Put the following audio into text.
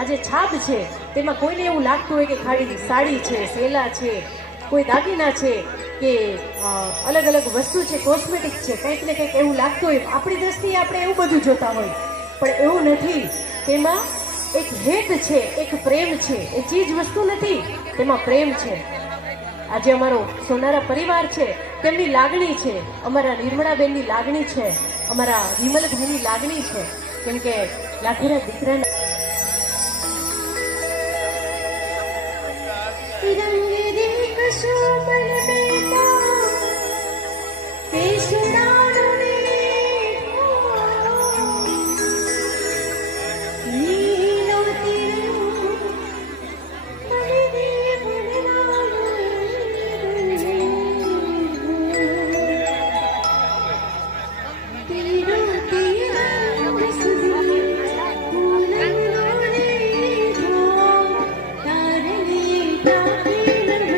આ જે છાપ છે તેમાં કોઈને એવું લાગતું હોય કે ખાલી સાડી છે, સેલા છે, કોઈ દાગીના છે કે અલગ અલગ વસ્તુ છે, કોસ્મેટિક છે, કંઈક ને કંઈક એવું લાગતું હોય. આપણી દ્રષ્ટિએ આપણે એવું બધું જોતા હોય, પણ એવું નથી. તેમાં એક હેત છે, એક પ્રેમ છે. એ ચીજ વસ્તુ નથી, તેમાં પ્રેમ છે. આજે અમારો સોનારા પરિવાર છે, તેમની લાગણી છે, અમારા નિર્મળાબેનની લાગણી છે, અમારા વિમલભાઈની લાગણી છે, કેમ કે લાખેરા દીકરાના Yeah.